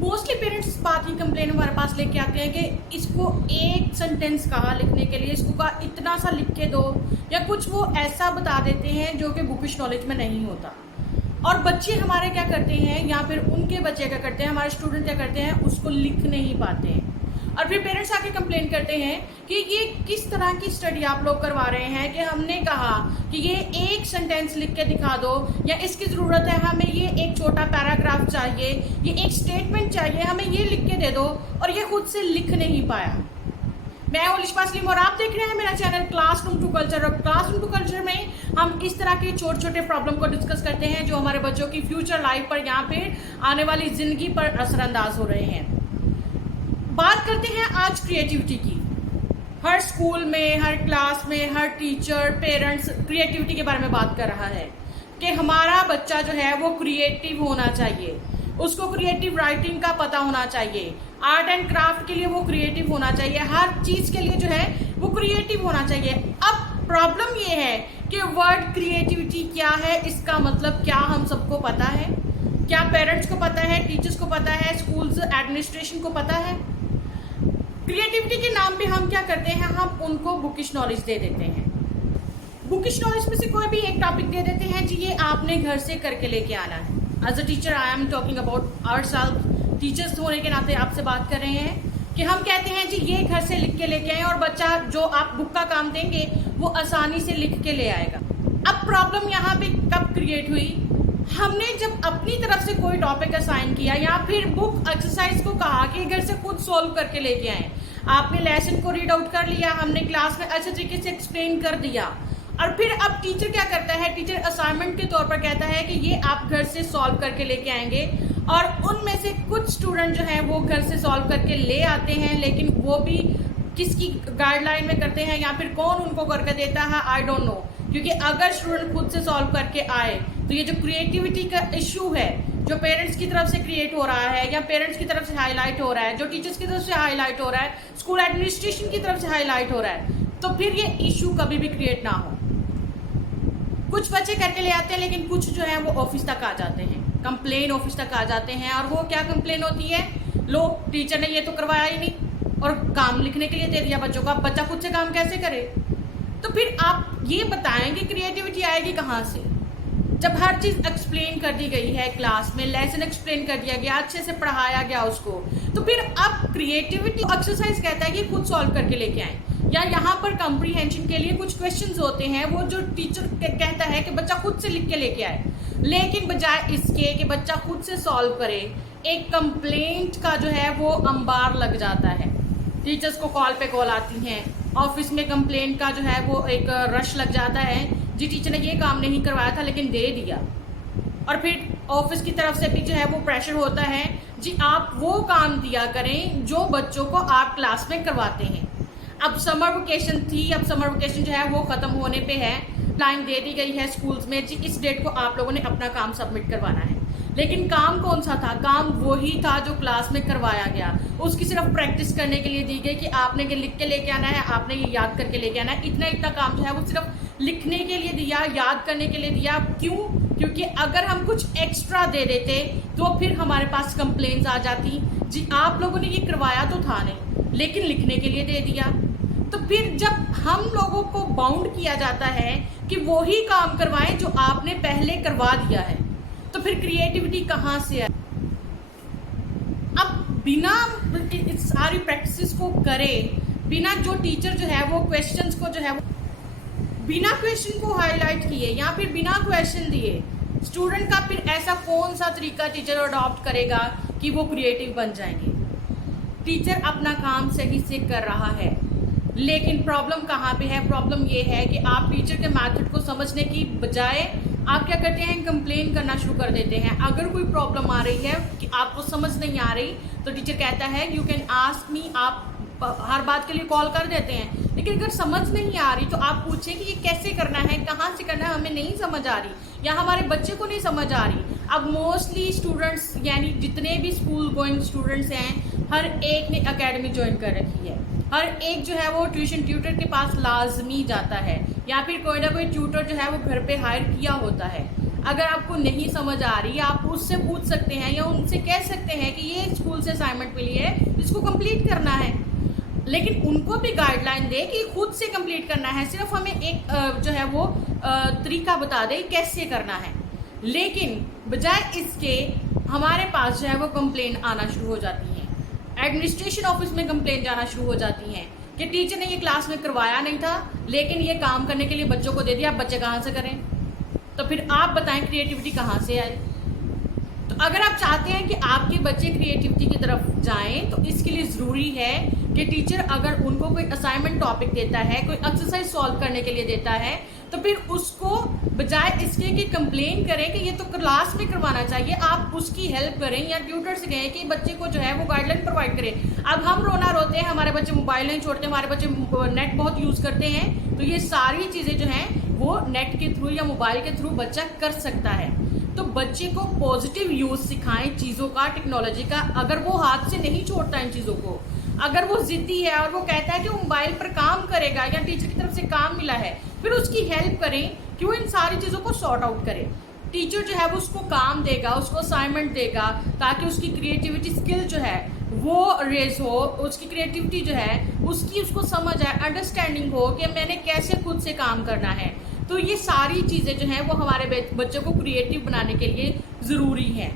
Mostly parents इस बात की कंप्लेन हमारे पास लेके आते हैं कि इसको एक सेंटेंस कहा लिखने के लिए, इसको कहा इतना सा लिख के दो, या कुछ वो ऐसा बता देते हैं जो कि बुकिश नॉलेज में नहीं होता। और बच्चे हमारे क्या करते हैं, या फिर उनके बच्चे क्या करते हैं, हमारे स्टूडेंट क्या करते हैं, उसको लिख नहीं पाते हैं। और फिर पेरेंट्स आके कंप्लेन करते हैं कि ये किस तरह की स्टडी आप लोग करवा रहे हैं कि हमने कहा कि ये एक सेंटेंस लिख के दिखा दो, या इसकी ज़रूरत है, हमें ये एक छोटा पैराग्राफ चाहिए, ये एक स्टेटमेंट चाहिए, हमें ये लिख के दे दो, और ये खुद से लिख नहीं पाया। मैं हूं लिशपा सलीम और आप देख रहे हैं मेरा चैनल क्लासरूम टू कल्चर। और क्लासरूम टू कल्चर में हम इस तरह के छोटे छोटे प्रॉब्लम को डिस्कस करते हैं जो हमारे बच्चों की फ्यूचर लाइफ पर या फिर आने वाली जिंदगी पर असरअंदाज हो रहे हैं। बात करते हैं आज क्रिएटिविटी की। हर स्कूल में, हर क्लास में, हर टीचर, पेरेंट्स क्रिएटिविटी के बारे में बात कर रहा है कि हमारा बच्चा जो है वो क्रिएटिव होना चाहिए, उसको क्रिएटिव राइटिंग का पता होना चाहिए, आर्ट एंड क्राफ्ट के लिए वो क्रिएटिव होना चाहिए, हर चीज के लिए जो है वो क्रिएटिव होना चाहिए। अब प्रॉब्लम ये है कि वर्ड क्रिएटिविटी क्या है, इसका मतलब क्या हम सबको पता है? क्या पेरेंट्स को पता है, टीचर्स को पता है, स्कूल्स एडमिनिस्ट्रेशन को पता है? क्रिएटिविटी के नाम पे हम क्या करते हैं, हम उनको बुकिश नॉलेज दे देते हैं। बुकिश नॉलेज में से कोई भी एक टॉपिक दे देते हैं, जी ये आपने घर से करके लेके आना है। As a teacher I am talking about ourselves, teachers होने के नाते आपसे बात कर रहे हैं कि हम कहते हैं जी ये घर से लिख के लेके आए, और बच्चा जो आप बुक का काम देंगे वो आसानी से लिख के ले आएगा। अब प्रॉब्लम यहाँ पे कब क्रिएट हुई, हमने जब अपनी तरफ से कोई टॉपिक असाइन किया या फिर बुक एक्सरसाइज को कहा कि घर से खुद सॉल्व करके लेके आए। आपने लेसन को रीड आउट कर लिया, हमने क्लास में अच्छे तरीके से एक्सप्लेन कर दिया, और फिर अब टीचर क्या करता है, टीचर असाइनमेंट के तौर पर कहता है कि ये आप घर से सॉल्व करके लेके आएंगे। और उनमें से कुछ स्टूडेंट जो हैं वो घर से सॉल्व करके ले आते हैं, लेकिन वो भी किसकी गाइडलाइन में करते हैं या फिर कौन उनको करके देता है, आई डोंट नो। क्योंकि अगर स्टूडेंट खुद से सॉल्व करके आए तो ये जो क्रिएटिविटी का इशू है, जो पेरेंट्स की तरफ से क्रिएट हो रहा है या पेरेंट्स की तरफ से हाईलाइट हो रहा है, जो टीचर्स की तरफ से हाईलाइट हो रहा है, स्कूल एडमिनिस्ट्रेशन की तरफ से हाईलाइट हो रहा है, तो फिर ये इशू कभी भी क्रिएट ना हो। कुछ बच्चे करके ले आते हैं, लेकिन कुछ जो है वो ऑफिस तक आ जाते हैं, कंप्लेन ऑफिस तक आ जाते हैं। और वो क्या कंप्लेन होती है, लो टीचर ने ये तो करवाया ही नहीं और काम लिखने के लिए दे दिया बच्चों का, बच्चा खुद से काम कैसे करे? तो फिर आप ये बताएं कि क्रिएटिविटी आएगी कहाँ से, जब हर चीज एक्सप्लेन कर दी गई है, क्लास में लेसन एक्सप्लेन कर दिया गया, अच्छे से पढ़ाया गया उसको। तो फिर अब क्रिएटिविटी एक्सरसाइज कहता है कि खुद सॉल्व करके लेके आए, या यहाँ पर कॉम्प्रीहेंशन के लिए कुछ क्वेश्चंस होते हैं वो जो टीचर कहता है कि बच्चा खुद से लिख के लेके आए। लेकिन बजाय इसके कि बच्चा खुद से सॉल्व करे, एक कंप्लेंट का जो है वो अंबार लग जाता है। टीचर्स को कॉल पे कॉल आती हैं, ऑफिस में कंप्लेंट का जो है वो एक रश लग जाता है, जी टीचर ने ये काम नहीं करवाया था लेकिन दे दिया। और फिर ऑफिस की तरफ से भी जो है वो प्रेशर होता है, जी आप वो काम दिया करें जो बच्चों को आप क्लास में करवाते हैं। अब समर वेकेशन थी, अब समर वेकेशन जो है वो खत्म होने पे है, लाइन दे दी गई है स्कूल्स में, जी इस डेट को आप लोगों ने अपना काम सबमिट करवाना है। लेकिन काम कौन सा था, काम वही था जो क्लास में करवाया गया, उसकी सिर्फ प्रैक्टिस करने के लिए दी गई कि आपने ये लिख के लेके आना है, आपने ये याद करके लेके आना है। इतना काम जो है वो सिर्फ लिखने के लिए दिया, याद करने के लिए दिया। क्यों? क्योंकि अगर हम कुछ एक्स्ट्रा दे देते तो फिर हमारे पास कंप्लेंट्स आ जाती, जी आप लोगों ने ये करवाया तो था नहीं लेकिन लिखने के लिए दे दिया। तो फिर जब हम लोगों को बाउंड किया जाता है कि वो ही काम करवाएं जो आपने पहले करवा दिया है, तो फिर क्रिएटिविटी कहाँ से आए? अब बिना सारी प्रैक्टिस को करे, बिना जो टीचर जो है वो क्वेश्चंस को जो है बिना क्वेश्चन को हाईलाइट किए या फिर बिना क्वेश्चन दिए, स्टूडेंट का फिर ऐसा कौन सा तरीका टीचर अडॉप्ट करेगा कि वो क्रिएटिव बन जाएंगे? टीचर अपना काम सही से कर रहा है, लेकिन प्रॉब्लम कहाँ पे है? प्रॉब्लम ये है कि आप टीचर के मेथड को समझने की बजाय आप क्या करते हैं, कंप्लेन करना शुरू कर देते हैं। अगर कोई प्रॉब्लम आ रही है कि आपको समझ नहीं आ रही तो टीचर कहता है यू कैन आस्क मी, आप हर बात के लिए कॉल कर देते हैं। लेकिन अगर समझ नहीं आ रही तो आप पूछें कि ये कैसे करना है, कहाँ से करना है, हमें नहीं समझ आ रही या हमारे बच्चे को नहीं समझ आ रही। अब मोस्टली स्टूडेंट्स यानी जितने भी स्कूल गोइंग स्टूडेंट्स हैं, हर एक ने एकेडमी ज्वाइन कर रखी है, हर एक जो है वो ट्यूशन ट्यूटर के पास लाजमी जाता है या फिर कोई ना कोई ट्यूटर जो है वो घर पे हायर किया होता है। अगर आपको नहीं समझ आ रही, आप उससे पूछ सकते हैं या उनसे कह सकते हैं कि ये स्कूल से असाइनमेंट मिली है, इसको कंप्लीट करना है। लेकिन उनको भी गाइडलाइन दे कि खुद से कंप्लीट करना है, सिर्फ हमें एक जो है वो तरीका बता दे कैसे करना है। लेकिन बजाय इसके हमारे पास जो है वो कंप्लेन आना शुरू हो जाती हैं, एडमिनिस्ट्रेशन ऑफिस में कंप्लेन जाना शुरू हो जाती हैं कि टीचर ने ये क्लास में करवाया नहीं था, लेकिन ये काम करने के लिए बच्चों को दे दिया, अब बच्चे कहाँ से करें। तो फिर आप बताएं क्रिएटिविटी कहाँ से आए। तो अगर आप चाहते हैं कि आपके बच्चे क्रिएटिविटी की तरफ जाएं, तो इसके लिए ज़रूरी है कि टीचर अगर उनको कोई असाइनमेंट टॉपिक देता है, कोई एक्सरसाइज सॉल्व करने के लिए देता है, तो फिर उसको बजाय इसके कि कंप्लेन करें कि ये तो क्लास में करवाना चाहिए, आप उसकी हेल्प करें या ट्यूटर से कहें कि बच्चे को जो है वो गाइडलाइन प्रोवाइड करें। अब हम रोना रोते हैं, हमारे बच्चे मोबाइल नहीं छोड़ते, हमारे बच्चे नेट बहुत यूज़ करते हैं, तो ये सारी चीज़ें जो हैं वो नेट के थ्रू या मोबाइल के थ्रू बच्चा कर सकता है। तो बच्चे को पॉजिटिव यूज़ सिखाएं चीज़ों का, टेक्नोलॉजी का। अगर वो हाथ से नहीं छोड़ता इन चीज़ों को, अगर वो जिद्दी है और वो कहता है कि वो मोबाइल पर काम करेगा या टीचर की तरफ से काम मिला है, फिर उसकी हेल्प करें कि वो इन सारी चीज़ों को सॉर्ट आउट करे। टीचर जो है वो उसको काम देगा, उसको असाइनमेंट देगा, ताकि उसकी क्रिएटिविटी स्किल जो है वो रेज हो, उसकी क्रिएटिविटी जो है उसकी उसको समझ आए, अंडरस्टैंडिंग हो कि मैंने कैसे खुद से काम करना है। तो ये सारी चीज़ें जो हैं वो हमारे बच्चों को क्रिएटिव बनाने के लिए ज़रूरी है।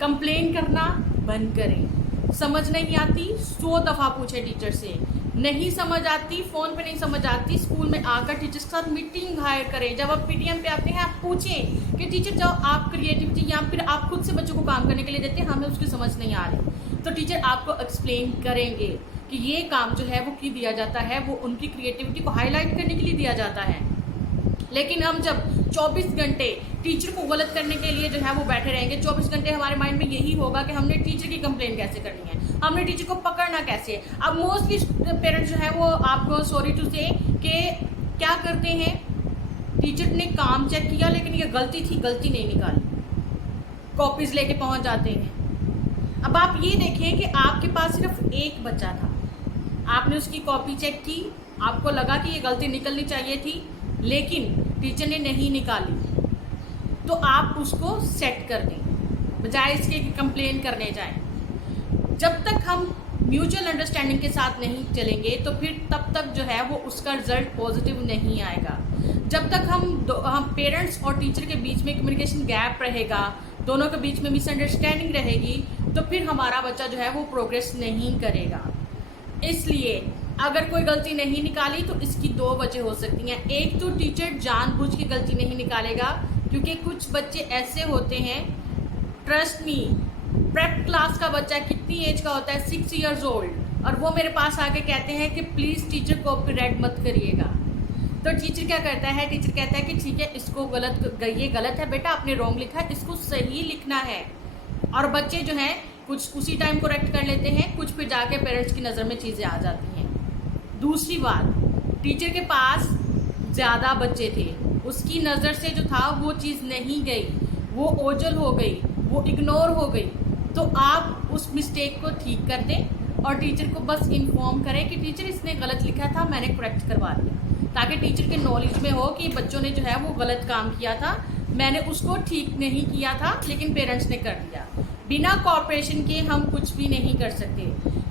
कंप्लेन करना बंद करें, समझ नहीं आती 100 दफ़ा पूछें टीचर से, नहीं समझ आती फ़ोन पे नहीं समझ आती, स्कूल में आकर टीचर्स के साथ मीटिंग हायर करें। जब आप पीटीएम पे आते हैं, आप पूछें कि टीचर जब आप क्रिएटिविटी या फिर आप खुद से बच्चों को काम करने के लिए देते हैं, हमें उसकी समझ नहीं आ रही, तो टीचर आपको एक्सप्लेन करेंगे कि ये काम जो है वो क्यों दिया जाता है, वो उनकी क्रिएटिविटी को हाईलाइट करने के लिए दिया जाता है। लेकिन हम जब 24 घंटे टीचर को गलत करने के लिए जो है वो बैठे रहेंगे, 24 घंटे हमारे माइंड में यही होगा कि हमने टीचर की कंप्लेन कैसे करनी है, हमने टीचर को पकड़ना कैसे है। अब मोस्टली पेरेंट्स जो है वो आपको सॉरी टू से कि क्या करते हैं, टीचर ने काम चेक किया लेकिन ये गलती थी, गलती नहीं निकाली, कॉपीज लेके पहुंच जाते हैं। अब आप ये देखें कि आपके पास सिर्फ एक बच्चा था, आपने उसकी कॉपी चेक की, आपको लगा कि ये गलती निकलनी चाहिए थी, लेकिन टीचर ने नहीं निकाली, तो आप उसको सेट कर दें बजाय इसके कि कंप्लेन करने जाएं। जब तक हम म्यूचुअल अंडरस्टैंडिंग के साथ नहीं चलेंगे, तो फिर तब तक जो है वो उसका रिजल्ट पॉजिटिव नहीं आएगा। जब तक हम पेरेंट्स और टीचर के बीच में कम्युनिकेशन गैप रहेगा, दोनों के बीच में मिसअंडरस्टैंडिंग रहेगी, तो फिर हमारा बच्चा जो है वो प्रोग्रेस नहीं करेगा। इसलिए अगर कोई गलती नहीं निकाली तो इसकी 2 वजह हो सकती हैं। एक तो टीचर जानबूझ के गलती नहीं निकालेगा, क्योंकि कुछ बच्चे ऐसे होते हैं, ट्रस्ट मी, प्रेप क्लास का बच्चा कितनी एज का होता है, 6 इयर्स ओल्ड, और वो मेरे पास आके कहते हैं कि प्लीज़ टीचर कॉपीराइट मत करिएगा। तो टीचर क्या करता है, टीचर कहता है कि ठीक है, इसको ये गलत है बेटा, आपने रॉन्ग लिखा है, इसको सही लिखना है। और बच्चे जो हैं कुछ उसी टाइम करेक्ट कर लेते हैं, कुछ फिर जाके पेरेंट्स की नज़र में चीज़ें आ जाती हैं। दूसरी बात, टीचर के पास ज़्यादा बच्चे थे, उसकी नज़र से जो था वो चीज़ नहीं गई, वो ओझल हो गई, वो इग्नोर हो गई, तो आप उस मिस्टेक को ठीक कर दें और टीचर को बस इन्फॉर्म करें कि टीचर इसने गलत लिखा था, मैंने करेक्ट करवा दिया, ताकि टीचर के नॉलेज में हो कि बच्चों ने जो है वो गलत काम किया था, मैंने उसको ठीक नहीं किया था, लेकिन पेरेंट्स ने कर दिया। बिना कॉपरेशन के हम कुछ भी नहीं कर सकते।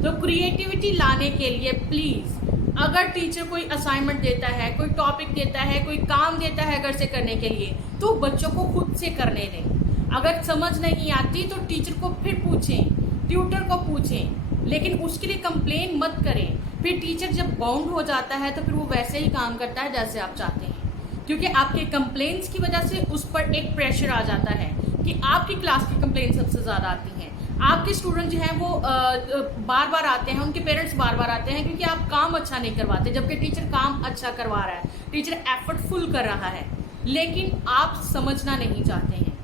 तो क्रिएटिविटी लाने के लिए प्लीज़, अगर टीचर कोई असाइनमेंट देता है, कोई टॉपिक देता है, कोई काम देता है घर से करने के लिए, तो बच्चों को खुद से करने दें। अगर समझ नहीं आती तो टीचर को फिर पूछें, ट्यूटर को पूछें, लेकिन उसके लिए कंप्लेन मत करें। फिर टीचर जब बाउंड हो जाता है तो फिर वो वैसे ही काम करता है जैसे आप चाहते हैं, क्योंकि आपके कंप्लेंट्स की वजह से उस पर एक प्रेशर आ जाता है कि आपकी क्लास की कंप्लेंट सबसे ज़्यादा आती हैं, आपके स्टूडेंट जो हैं वो बार बार आते हैं, उनके पेरेंट्स बार बार आते हैं, क्योंकि आप काम अच्छा नहीं करवाते, जबकि टीचर काम अच्छा करवा रहा है, टीचर एफर्टफुल कर रहा है, लेकिन आप समझना नहीं चाहते हैं।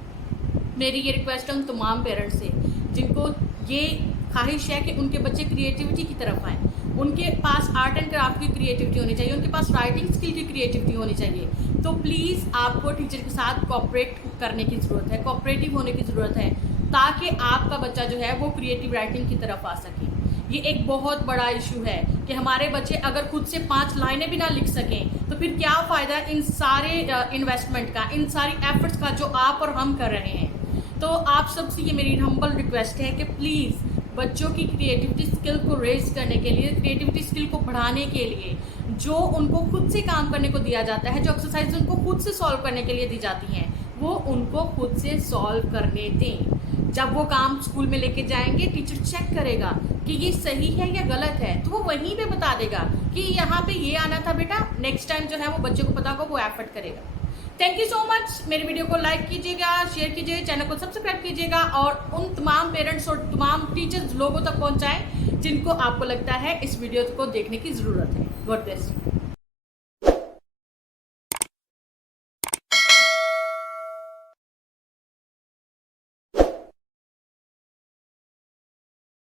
मेरी ये रिक्वेस्ट है उन तमाम पेरेंट्स से जिनको ये ख्वाहिश है कि उनके बच्चे क्रिएटिविटी की तरफ आएँ, उनके पास आर्ट एंड क्राफ्ट की क्रिएटिविटी होनी चाहिए, उनके पास राइटिंग स्किल की क्रिएटिविटी होनी चाहिए, तो प्लीज़ आपको टीचर के साथ कोऑपरेट करने की ज़रूरत है, कोऑपरेटिव होने की ज़रूरत है, ताकि आपका बच्चा जो है वो क्रिएटिव राइटिंग की तरफ आ सके। ये एक बहुत बड़ा इशू है कि हमारे बच्चे अगर खुद से 5 लाइनें भी ना लिख सकें तो फिर क्या फ़ायदा इन सारे इन्वेस्टमेंट का, इन सारी एफर्ट्स का जो आप और हम कर रहे हैं। तो आप सबसे ये मेरी हम्बल रिक्वेस्ट है कि प्लीज़ बच्चों की क्रिएटिविटी स्किल को रेज करने के लिए, क्रिएटिविटी स्किल को बढ़ाने के लिए जो उनको खुद से काम करने को दिया जाता है, जो एक्सरसाइज उनको खुद से सॉल्व करने के लिए दी जाती हैं, वो उनको खुद से सॉल्व करने दें। जब वो काम स्कूल में लेके जाएंगे, टीचर चेक करेगा कि ये सही है या गलत है, तो वो वहीं पे बता देगा कि यहाँ पे ये आना था बेटा, नेक्स्ट टाइम जो है वो बच्चे को पता होगा, वो एफर्ट करेगा। Thank you so much. मेरे वीडियो को लाइक कीजिएगा, शेयर कीजिए, चैनल को सब्सक्राइब कीजिएगा और उन तमाम पेरेंट्स और तमाम टीचर्स लोगों तक पहुंचाएं जिनको आपको लगता है इस वीडियो को देखने की ज़रूरत है। God bless you.